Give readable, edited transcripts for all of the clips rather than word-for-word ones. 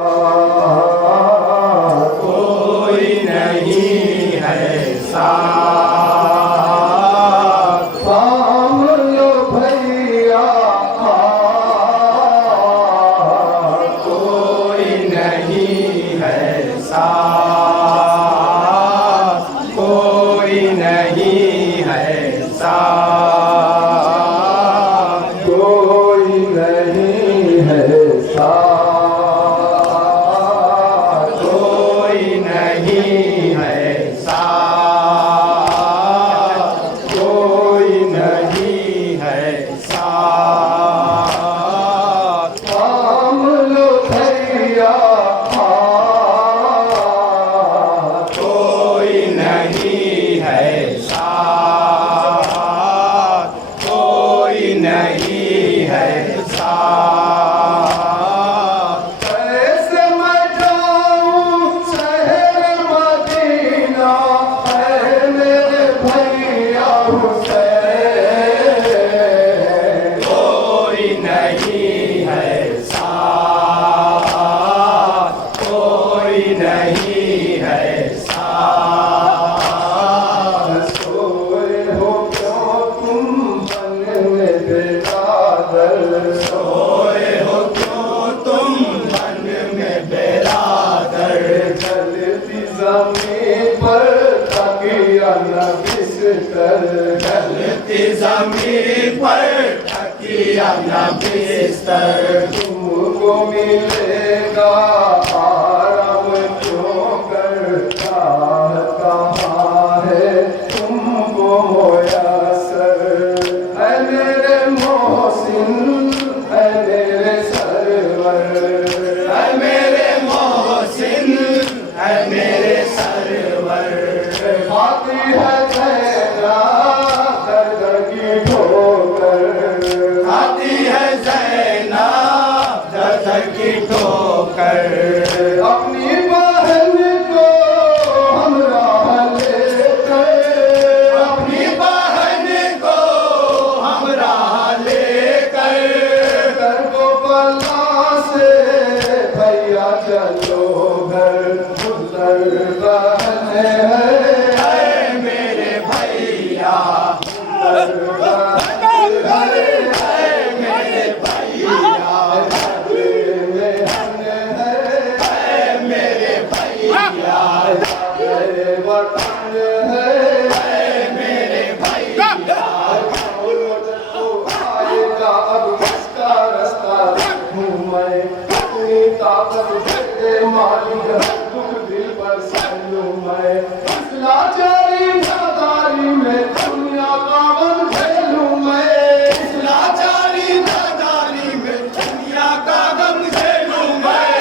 कोई नहीं है साथ, थाम लो भैया कोई नहीं है साथ, कोई नहीं है साथ, कोई नहीं है साथ, कोई नहीं है साथ, कोई नहीं है साथ, थाम लो भैया कोई नहीं है साथ, कोई नहीं है साथ। कैसे मैं जाऊं शहर मदीना है मेरे भैया हुसैन, कोई नहीं है साथ, कोई नहीं है साथ। सोए हो क्यों तुम मन में बेदादर, सोए हो क्यों तुम मन में बेरादर, चलती ज़मीन पर तकिया न बिस्तर, चलती जमीन पर तकिया न बिस्तर। तुमको मिलेगा आराम क्यों कर, कहाँ है तुमको मुयस्सर, है मेरे मोहसिन है मेरे सरवर, है मेरे मोहसिन है मेरे सरवर, खाती है ज़ैना दर्द की ठोकर, खाती है ज़ैनब दर्द की ठोकर। अपनी बहन को हमरा लेकर, अपनी बहन को हमरा लेकर, घर को बला से भैया चलो घर, उधर बहन है है मेरे भैया, उधर बहन है मेरे भैया, बहन है मेरे भैया, वतन है मेरे भैया। आएगा अब इसका रास्ता देखूं मैं, अपनी ताकत दे मालिक दुख दिल पर सहलूं मैं, इस लाचारी नादारी में दुनिया का गम झेलूं मैं, इस लाचारी नादारी में दुनिया का गम झेलूं मैं।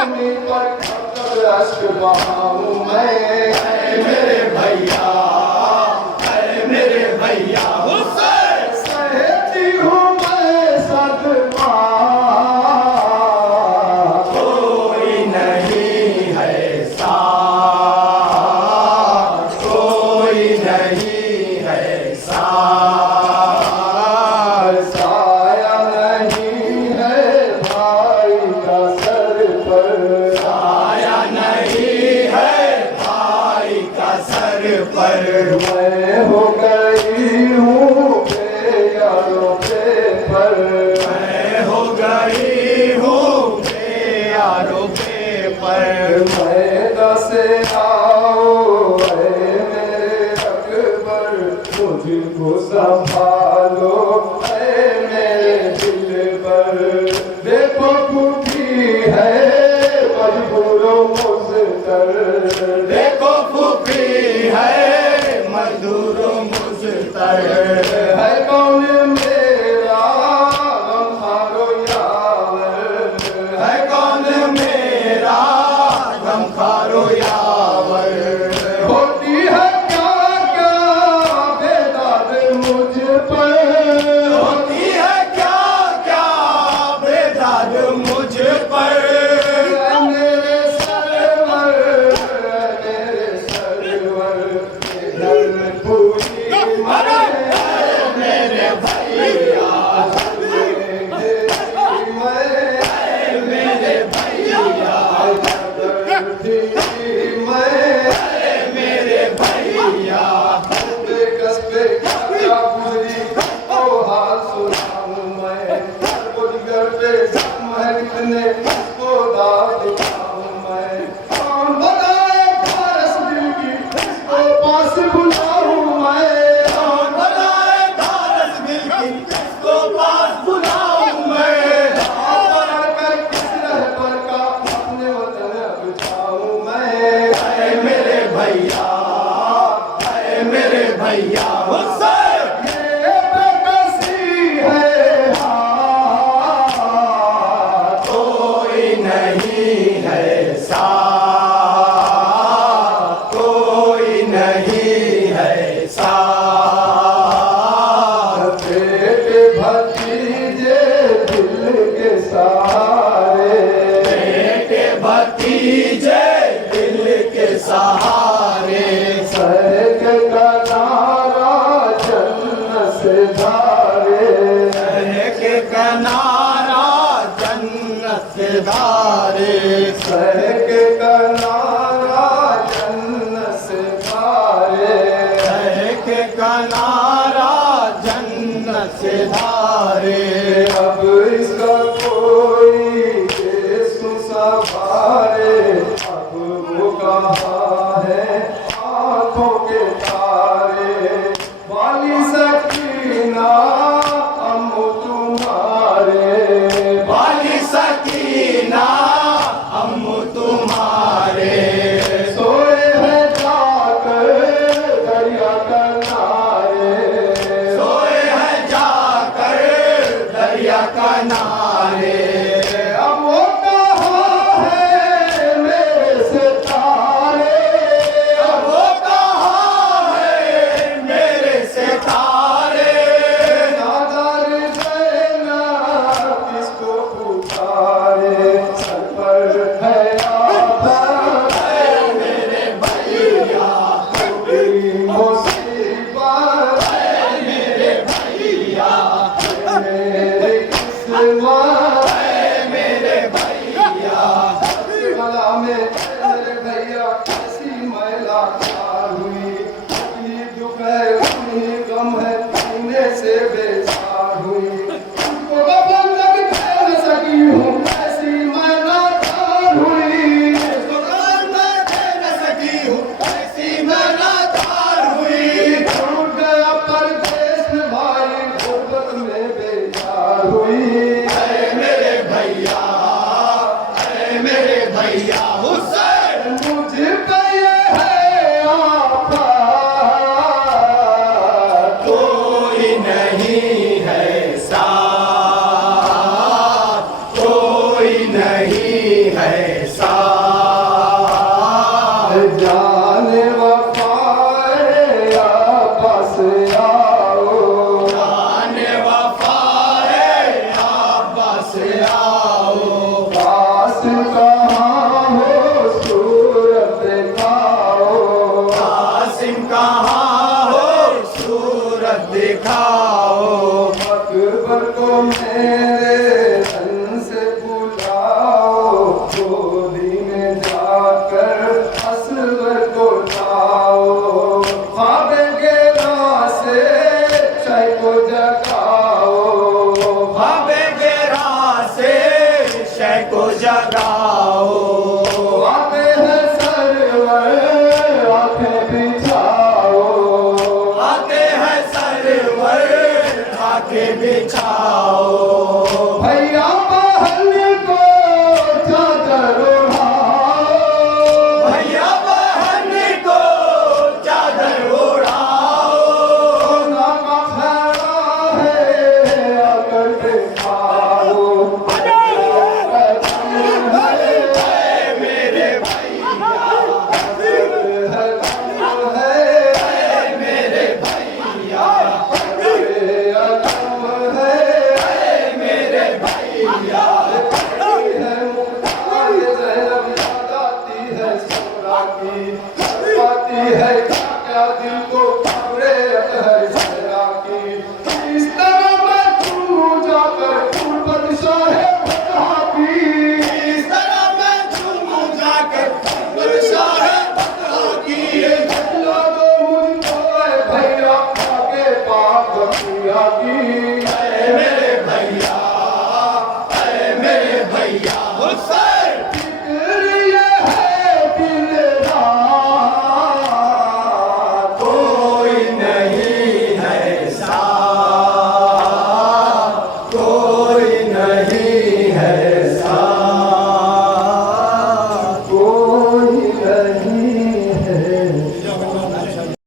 अपनी पर अश्क बहाऊं मैं, मेरे भैया, मेरे भैया हुसैन, सहती हूँ मैं सदमा, कोई नहीं है साथ, कोई नहीं है साथ, साया नहीं है भाई का सर पर, आया नहीं है भाई का सर पर। मैं हो गई हूँ बेयारों पे पर, मैं हो गई हूँ यारों पे पर। मैं दसे आओ ऐ मेरे अकबर, मुझको संभालो ऐ मेरे दिल पर, देखो फूटी है मजबूरों मुझतर, देखो फूफी है मजदूर मुझतर, है कौन मेरा गमखारो यावर, है कौन मेरा गमखारो यावर। होती है क्या क्या बेदाद मुझ पर, होती है क्या क्या बेदाद मुझ पर। मेरे सरवर इधर पूरी मेरे भैया, मैं अपने को दाद दिखाऊं मैं। कौन बताए खारस दिल की इसको पास बुलाऊं मैं। कौन बनाए खारस दिल की इसको पास बुलाऊं मैं। कर किस रहबर का अपने वतन अब जाऊं मैं। अरे मेरे भैया, अरे मेरे भैया हुसैन, ये बेकसी है कोई नहीं है साथ, कोई नहीं है साथ। बेटे भतीजे दिल के सहारे। बेटे भतीजे दिल के सहारे। सहक का नारा जन्नत से धारे। के किनारा जन्नत के धारे। सहक का नारा जन्नत से धारे। के किनारा जन्नत से धारे। अब इसका कोई देश संभाले। अब वो कहाँ है आंखों के तारे। वाली सकीना हम तुम्हारे। वाली सकीना हम तुम्हारे। सोए हैं जाकर दरिया किनारे। सोए हैं जाकर दरिया किनारे। अब वो कहाँ है मेरे सितारे। अब वो कहाँ है मेरे सितारे। नादार देना किसको पुकारे। सर पर है आफत मेरे भैया, कोई मुसीबत। मेरे भैया, मेरी किस्मत मेरे भैया। गला में मेरे भैया कैसी मैला चार हुई। इतनी दुख है इतनी गम है सीने से बेचार हुई। उनको कफन तक पहन सकी हूँ ऐसी मैला चार हुई। उसको कफन में दे न सकी हूँ ऐसी मैं लाचार हुई। छूट गया परदेश में भाई गुर्बत में बेचार हुई। अरे मेरे भैया, अरे मेरे भैया हुसैन, मुझ पे ये है आफत कोई नहीं है साथ, कोई नहीं है साथ। जाने वफाए आपस आओ। आने वफाए आप बस आओ। पास कहाँ हो सूरत दिखाओ। कासिम कहाँ हो सूरत दिखाओ। अकबर को मेरे तन से बुलाओ। गोदी में जाकर असगर को लाओ। ख्वाब के रास्ते शय को जगाओ। भावे गेरा से शय को जगा